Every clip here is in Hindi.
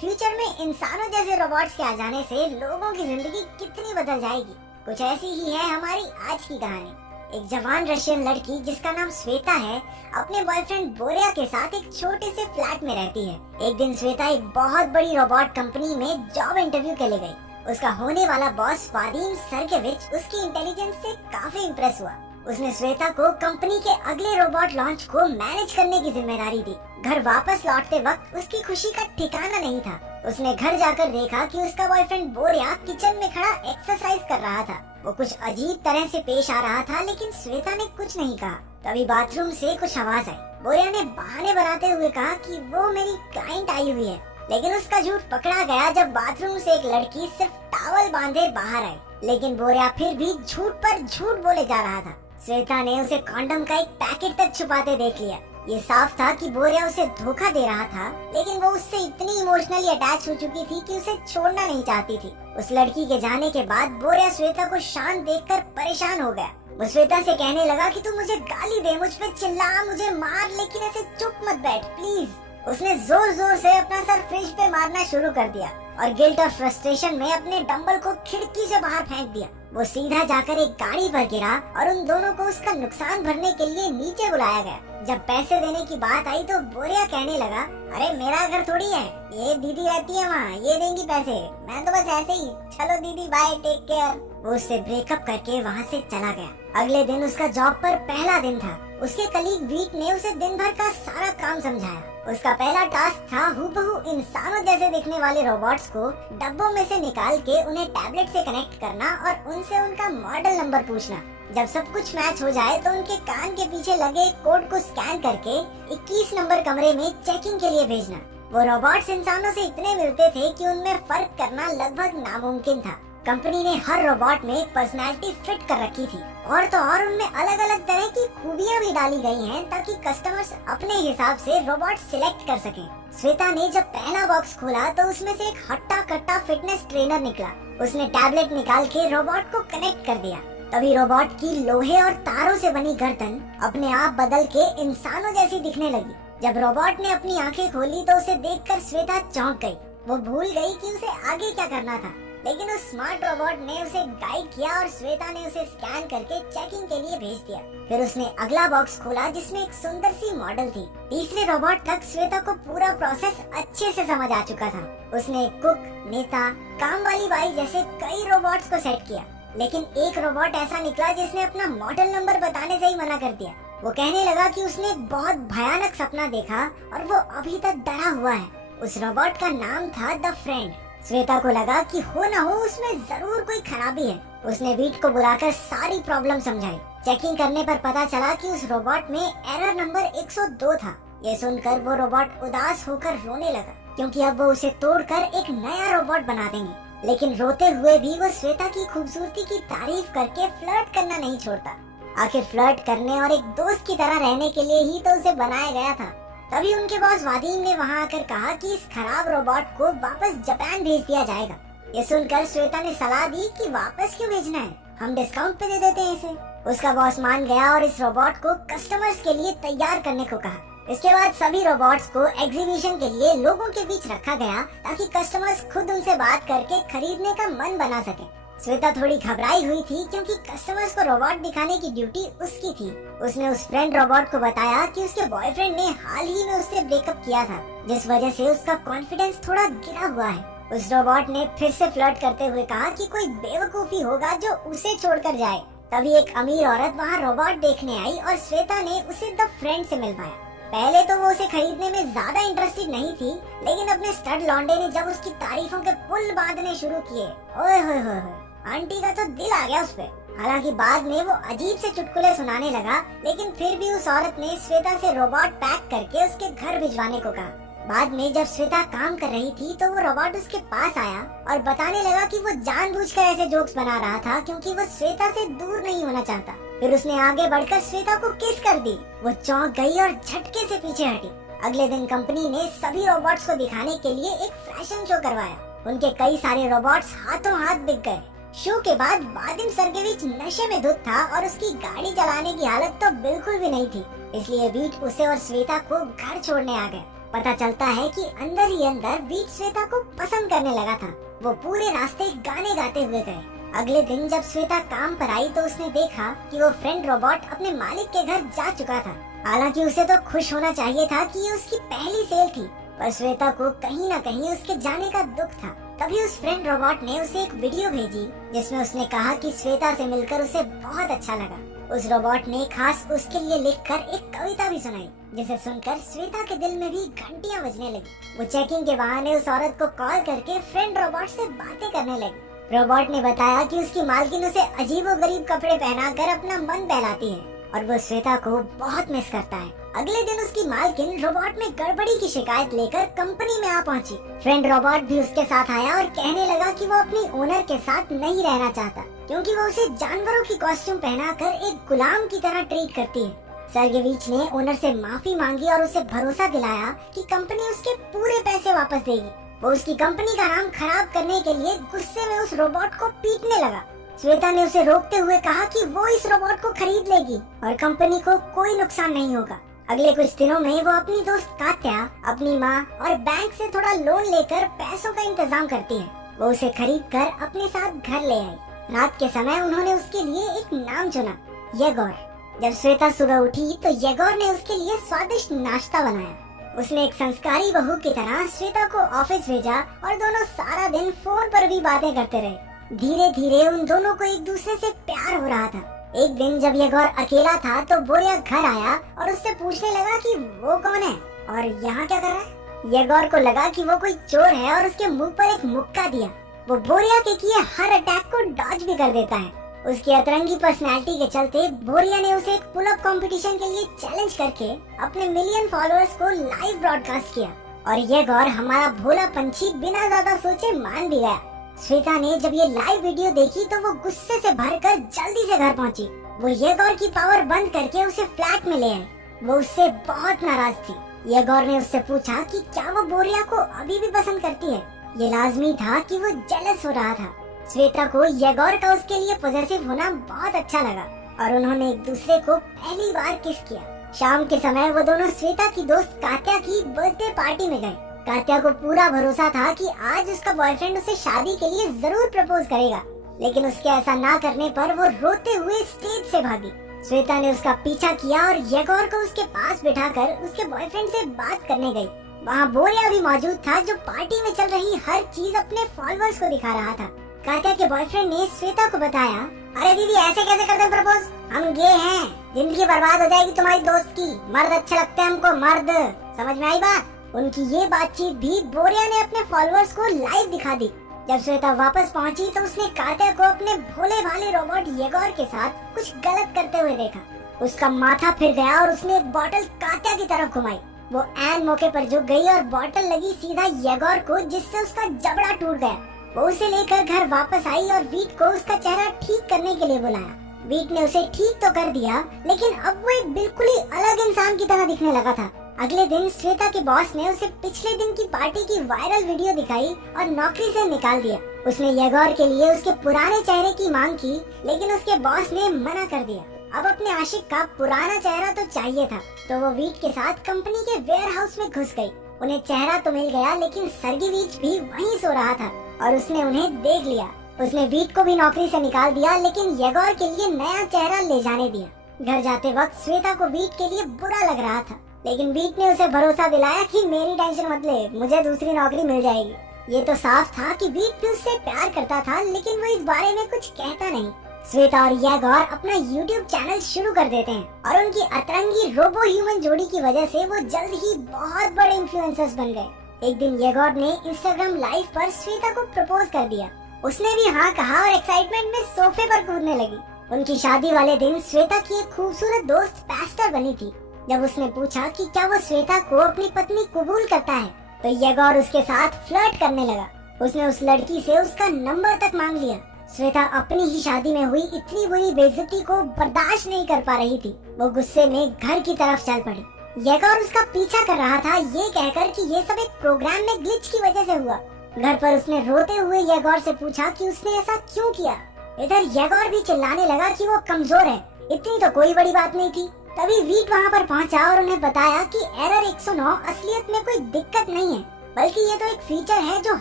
फ्यूचर में इंसानों जैसे रोबोट्स के आ जाने से लोगों की जिंदगी कितनी बदल जाएगी। कुछ ऐसी ही है हमारी आज की कहानी। एक जवान रशियन लड़की जिसका नाम श्वेता है, अपने बॉयफ्रेंड बोरिया के साथ एक छोटे से फ्लैट में रहती है। एक दिन श्वेता एक बहुत बड़ी रोबोट कंपनी में जॉब इंटरव्यू के लिए गई। उसका होने वाला बॉस वादिम सरकेविच उसकी इंटेलिजेंस से काफी इम्प्रेस हुआ। उसने श्वेता को कंपनी के अगले रोबोट लॉन्च को मैनेज करने की जिम्मेदारी दी। घर वापस लौटते वक्त उसकी खुशी का ठिकाना नहीं था। उसने घर जाकर देखा कि उसका बॉयफ्रेंड बोरिया किचन में खड़ा एक्सरसाइज कर रहा था। वो कुछ अजीब तरह से पेश आ रहा था, लेकिन श्वेता ने कुछ नहीं कहा। तभी बाथरूम से कुछ आवाज आई। बोरिया ने बहाने बनाते हुए कहा कि वो मेरी क्लाइंट आई हुई है, लेकिन उसका झूठ पकड़ा गया जब बाथरूम से एक लड़की सिर्फ टॉवल बांधे बाहर आई। लेकिन बोरिया फिर भी झूठ पर झूठ बोले जा रहा था। श्वेता ने उसे कॉन्डम का एक पैकेट तक छुपाते देख लिया। ये साफ था कि बोरिया उसे धोखा दे रहा था, लेकिन वो उससे इतनी इमोशनली अटैच हो चुकी थी कि उसे छोड़ना नहीं चाहती थी। उस लड़की के जाने के बाद बोरिया श्वेता को शांत देखकर परेशान हो गया। वो श्वेता से कहने लगा कि तू मुझे गाली दे, मुझ पे चिल्ला, मुझे मार, लेकिन ऐसे चुप मत बैठ प्लीज। उसने जोर जोर से अपना सर फ्रिज पे मारना शुरू कर दिया और गिल्ट और फ्रस्ट्रेशन में अपने डंबल को खिड़की से बाहर फेंक दिया। वो सीधा जाकर एक गाड़ी पर गिरा और उन दोनों को उसका नुकसान भरने के लिए नीचे बुलाया गया। जब पैसे देने की बात आई तो बोरिया कहने लगा, अरे मेरा घर थोड़ी है, ये दीदी रहती है वहाँ, ये देंगी पैसे, मैं तो बस ऐसे ही, चलो दीदी बाय, टेक केयर। वो उससे ब्रेकअप करके वहाँ से चला गया। अगले दिन उसका जॉब पर पहला दिन था। उसके कलीग वीट ने उसे दिन भर का सारा काम समझाया। उसका पहला टास्क था हूबहू इंसानों जैसे दिखने वाले रोबोट्स को डब्बों में से निकाल के उन्हें टैबलेट से कनेक्ट करना और उनसे उनका मॉडल नंबर पूछना। जब सब कुछ मैच हो जाए तो उनके कान के पीछे लगे कोड को स्कैन करके 21 नंबर कमरे में चेकिंग के लिए भेजना। वो रोबोट्स इंसानों से इतने मिलते थे कि उनमें फर्क करना लगभग नामुमकिन था। कंपनी ने हर रोबोट में एक पर्सनालिटी फिट कर रखी थी, और तो और उनमें अलग अलग तरह की खूबियां भी डाली गई हैं ताकि कस्टमर्स अपने हिसाब से रोबोट सिलेक्ट कर सकें। श्वेता ने जब पहला बॉक्स खोला तो उसमें से एक हट्टा कट्टा फिटनेस ट्रेनर निकला। उसने टैबलेट निकाल के रोबोट को कनेक्ट कर दिया। तभी रोबोट की लोहे और तारों से बनी गर्दन अपने आप बदल के इंसानों जैसी दिखने लगी। जब रोबोट ने अपनी आंखें खोली तो उसे देखकर श्वेता चौंक गई। वो भूल गई कि उसे आगे क्या करना था, लेकिन उस स्मार्ट रोबोट ने उसे गाइड किया और श्वेता ने उसे स्कैन करके चेकिंग के लिए भेज दिया। फिर उसने अगला बॉक्स खोला जिसमें एक सुंदर सी मॉडल थी। तीसरे रोबोट तक श्वेता को पूरा प्रोसेस अच्छे से समझ आ चुका था। उसने कुक, नेता, काम वाली बाई जैसे कई रोबोट्स को सेट किया, लेकिन एक रोबोट ऐसा निकला जिसने अपना मॉडल नंबर बताने से ही मना कर दिया। वो कहने लगा कि उसने एक बहुत भयानक सपना देखा और वो अभी तक डरा हुआ है। उस रोबोट का नाम था द फ्रेंड। श्वेता को लगा कि हो न हो उसमें जरूर कोई खराबी है। उसने वीट को बुलाकर सारी प्रॉब्लम समझाई। चेकिंग करने पर पता चला कि उस रोबोट में एरर नंबर 102 था। ये सुनकर वो रोबोट उदास होकर रोने लगा, क्योंकि अब वो उसे तोड़कर एक नया रोबोट बना देंगे। लेकिन रोते हुए भी वो श्वेता की खूबसूरती की तारीफ करके फ्लर्ट करना नहीं छोड़ता। आखिर फ्लर्ट करने और एक दोस्त की तरह रहने के लिए ही तो उसे बनाया गया था। तभी उनके बॉस वादिम ने वहां आकर कहा कि इस खराब रोबोट को वापस जापान भेज दिया जाएगा। ये सुनकर श्वेता ने सलाह दी कि वापस क्यों भेजना है, हम डिस्काउंट पे दे देते हैं इसे। उसका बॉस मान गया और इस रोबोट को कस्टमर्स के लिए तैयार करने को कहा। इसके बाद सभी रोबोट्स को एग्जीबिशन के लिए लोगों के बीच रखा गया ताकि कस्टमर्स खुद उनसे बात करके खरीदने का मन बना सके। श्वेता थोड़ी घबराई हुई थी क्योंकि कस्टमर्स को रोबोट दिखाने की ड्यूटी उसकी थी। उसने उस फ्रेंड रोबोट को बताया कि उसके बॉयफ्रेंड ने हाल ही में उससे ब्रेकअप किया था, जिस वजह से उसका कॉन्फिडेंस थोड़ा गिरा हुआ है। उस रोबोट ने फिर से फ्लर्ट करते हुए कहा कि कोई बेवकूफी होगा जो उसे छोड़कर जाए। तभी एक अमीर औरत वहाँ रोबोट देखने आई और श्वेता ने उसे द फ्रेंड से मिलवाया। पहले तो वो उसे खरीदने में ज्यादा इंटरेस्टेड नहीं थी, लेकिन अपने स्टड लौंडे ने जब उसकी तारीफों के पुल बांधने शुरू किए, ओए होए होए, आंटी का तो दिल आ गया उस पे। हालांकि बाद में वो अजीब से चुटकुले सुनाने लगा, लेकिन फिर भी उस औरत ने श्वेता से रोबोट पैक करके उसके घर भिजवाने को कहा। बाद में जब श्वेता काम कर रही थी तो वो रोबोट उसके पास आया और बताने लगा कि वो जानबूझकर ऐसे जोक्स बना रहा था क्योंकि वो श्वेता से दूर नहीं होना चाहता। फिर उसने आगे बढ़कर श्वेता को किस कर दी। वो चौंक गई और झटके से पीछे हटी। अगले दिन कंपनी ने सभी रोबोट्स को दिखाने के लिए एक फैशन शो करवाया। उनके कई सारे रोबोट्स हाथों हाथ बिक गए। शो के बाद वादिम सरकेविच नशे में धुत था और उसकी गाड़ी चलाने की हालत तो बिल्कुल भी नहीं थी, इसलिए वीट उसे और श्वेता को घर छोड़ने आ गए। पता चलता है कि अंदर ही अंदर वीट श्वेता को पसंद करने लगा था। वो पूरे रास्ते गाने गाते हुए गए। अगले दिन जब श्वेता काम पर आई तो उसने देखा कि वो फ्रेंड रोबोट अपने मालिक के घर जा चुका था। हालांकि उसे तो खुश होना चाहिए था कि ये उसकी पहली सेल थी, पर श्वेता को कहीं न कहीं उसके जाने का दुख था। तभी उस फ्रेंड रोबोट ने उसे एक वीडियो भेजी जिसमें उसने कहा कि श्वेता से मिलकर उसे बहुत अच्छा लगा। उस रोबोट ने खास उसके लिए लिखकर एक कविता भी सुनाई, जिसे सुनकर श्वेता के दिल में भी घंटियां बजने लगी। वो चेकिंग के बहाने उस औरत को कॉल करके फ्रेंड रोबोट से बातें करने लगी। रोबोट ने बताया कि उसकी मालकिन उसे अजीबोगरीब कपड़े पहनाकर अपना मन बहलाती है और वो श्वेता को बहुत मिस करता है। अगले दिन उसकी मालकिन रोबोट में गड़बड़ी की शिकायत लेकर कंपनी में आ पहुंची। फ्रेंड रोबोट भी उसके साथ आया और कहने लगा कि वो अपनी ओनर के साथ नहीं रहना चाहता, क्योंकि वो उसे जानवरों की कॉस्ट्यूम पहनाकर एक गुलाम की तरह ट्रीट करती है। सर्गेविच ने ओनर से माफी मांगी और उसे भरोसा दिलाया कि कंपनी उसके पूरे पैसे वापस देगी। वो उसकी कंपनी का नाम खराब करने के लिए गुस्से में उस रोबोट को पीटने लगा। श्वेता ने उसे रोकते हुए कहा कि वो इस रोबोट को खरीद लेगी और कंपनी को कोई नुकसान नहीं होगा। अगले कुछ दिनों में वो अपनी दोस्त कात्या, अपनी माँ और बैंक से थोड़ा लोन लेकर पैसों का इंतजाम करती है। वो उसे खरीद कर अपने साथ घर ले आई। रात के समय उन्होंने उसके लिए एक नाम चुना, येगोर। जब श्वेता सुबह उठी तो येगोर ने उसके लिए स्वादिष्ट नाश्ता बनाया। उसने एक संस्कारी बहू की तरह श्वेता को ऑफिस भेजा और दोनों सारा दिन फोन पर भी बातें करते रहे। धीरे धीरे उन दोनों को एक दूसरे से प्यार हो रहा था। एक दिन जब येगोर अकेला था तो बोरिया घर आया और उससे पूछने लगा कि वो कौन है और यहाँ क्या कर रहा है। येगोर को लगा कि वो कोई चोर है और उसके मुंह पर एक मुक्का दिया। वो बोरिया के किए हर अटैक को डॉज भी कर देता है। उसकी अतरंगी पर्सनैलिटी के चलते बोरिया ने उसे एक पुल अप कंपटीशन के लिए चैलेंज करके अपने मिलियन फॉलोअर्स को लाइव ब्रॉडकास्ट किया और येगोर हमारा भोला पंछी बिना ज्यादा सोचे मान भी गया। श्वेता ने जब ये लाइव वीडियो देखी तो वो गुस्से से भरकर जल्दी से घर पहुंची। वो येगोर की पावर बंद करके उसे फ्लैट में ले आई। वो उससे बहुत नाराज थी। येगोर ने उससे पूछा कि क्या वो बोरिया को अभी भी पसंद करती है। ये लाजमी था कि वो जेलस हो रहा था। श्वेता को येगोर का उसके लिए पॉजिटिव होना बहुत अच्छा लगा और उन्होंने एक दूसरे को पहली बार किस किया। शाम के समय वो दोनों श्वेता की दोस्त कात्या की बर्थडे पार्टी में गए। कात्या को पूरा भरोसा था कि आज उसका बॉयफ्रेंड उसे शादी के लिए जरूर प्रपोज करेगा, लेकिन उसके ऐसा ना करने पर वो रोते हुए स्टेज से भागी। श्वेता ने उसका पीछा किया और येगोर को उसके पास बिठाकर उसके बॉयफ्रेंड से बात करने गई। वहाँ बोरिया भी मौजूद था, जो पार्टी में चल रही हर चीज अपने फॉलोअर्स को दिखा रहा था। कात्या के बॉयफ्रेंड ने श्वेता को बताया, अरे दीदी ऐसे कैसे करते हैं प्रपोज, हम गे हैं, जिंदगी बर्बाद हो जाएगी तुम्हारी दोस्त की, मर्द अच्छे लगते हैं हमको, मर्द। समझ में आई बात? उनकी ये बातचीत भी बोरिया ने अपने फॉलोअर्स को लाइव दिखा दी। जब श्वेता वापस पहुंची तो उसने कात्या को अपने भोले भाले रोबोट येगोर के साथ कुछ गलत करते हुए देखा। उसका माथा फिर गया और उसने एक बोतल कात्या की तरफ घुमाई। वो ऐन मौके पर झुक गई और बोतल लगी सीधा येगोर को, जिससे उसका जबड़ा टूट गया। वो उसे लेकर घर वापस आई और वीट को उसका चेहरा ठीक करने के लिए बुलाया। वीट ने उसे ठीक तो कर दिया, लेकिन अब वो एक बिल्कुल ही अलग इंसान की तरह दिखने लगा था। अगले दिन श्वेता के बॉस ने उसे पिछले दिन की पार्टी की वायरल वीडियो दिखाई और नौकरी से निकाल दिया। उसने येगोर के लिए उसके पुराने चेहरे की मांग की, लेकिन उसके बॉस ने मना कर दिया। अब अपने आशिक का पुराना चेहरा तो चाहिए था, तो वो वीट के साथ कंपनी के वेयर हाउस में घुस गई। उन्हें चेहरा तो मिल गया, लेकिन सर्गेविच भी वहीं सो रहा था और उसने उन्हें देख लिया। उसने वीट को भी नौकरी से निकाल दिया, लेकिन येगोर के लिए नया चेहरा ले जाने दिया। घर जाते वक्त श्वेता को वीट के लिए बुरा लग रहा था, लेकिन वीट ने उसे भरोसा दिलाया कि मेरी टेंशन मत ले, मुझे दूसरी नौकरी मिल जाएगी। ये तो साफ था कि वीट भी उससे प्यार करता था, लेकिन वो इस बारे में कुछ कहता नहीं। श्वेता और येगोर अपना YouTube चैनल शुरू कर देते हैं और उनकी अतरंगी रोबो ह्यूमन जोड़ी की वजह से वो जल्द ही बहुत बड़े इन्फ्लुएंसर्स बन गए। एक दिन येगोर ने इंस्टाग्राम लाइव पर श्वेता को प्रपोज कर दिया। उसने भी हाँ कहा और एक्साइटमेंट में सोफे पर कूदने लगी। उनकी शादी वाले दिन श्वेता की एक खूबसूरत दोस्त पास्टर बनी थी। जब उसने पूछा कि क्या वो श्वेता को अपनी पत्नी कबूल करता है, तो येगोर उसके साथ फ्लर्ट करने लगा। उसने उस लड़की से उसका नंबर तक मांग लिया। श्वेता अपनी ही शादी में हुई इतनी बुरी बेइज्जती को बर्दाश्त नहीं कर पा रही थी। वो गुस्से में घर की तरफ चल पड़ी। येगोर उसका पीछा कर रहा था, ये कहकर कि ये सब एक प्रोग्राम में ग्लिच की वजह से हुआ। घर पर उसने रोते हुए येगोर से पूछा कि उसने ऐसा क्यों किया। इधर येगोर भी चिल्लाने लगा कि वो कमजोर है, इतनी तो कोई बड़ी बात नहीं थी, तभी वीट वहाँ पर पहुँचा और उन्हें बताया कि एरर 109 असलियत में कोई दिक्कत नहीं है, बल्कि ये तो एक फीचर है जो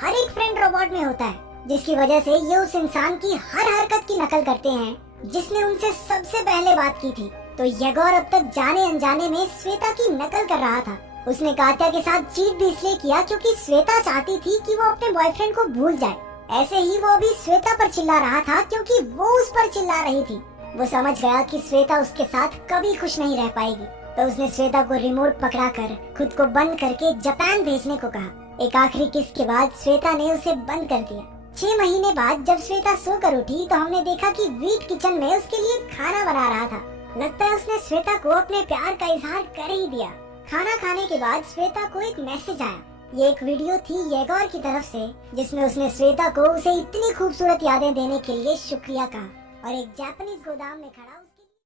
हर एक फ्रेंड रोबोट में होता है, जिसकी वजह से ये उस इंसान की हर हरकत की नकल करते हैं जिसने उनसे सबसे पहले बात की थी। तो येगोर अब तक जाने अनजाने में श्वेता की नकल कर रहा था। उसने कात्या के साथ चीट भी इसलिए किया क्योंकि श्वेता चाहती थी कि वो अपने बॉयफ्रेंड को भूल जाए। ऐसे ही वो अभी श्वेता पर चिल्ला रहा था क्योंकि वो उस पर चिल्ला रही थी। वो समझ गया कि श्वेता उसके साथ कभी खुश नहीं रह पाएगी, तो उसने श्वेता को रिमोट पकड़ाकर खुद को बंद करके जापान भेजने को कहा। एक आखिरी किस के बाद श्वेता ने उसे बंद कर दिया। 6 महीने बाद जब श्वेता सोकर उठी तो हमने देखा कि वीट किचन में उसके लिए खाना बना रहा था। लगता है उसने श्वेता को अपने प्यार का इजहार कर ही दिया। खाना खाने के बाद श्वेता को एक मैसेज आया। ये एक वीडियो थी येगोर की तरफ से, जिसमें उसने श्वेता को उसे इतनी खूबसूरत यादें देने के लिए शुक्रिया कहा और एक जापानीज गोदाम में खड़ा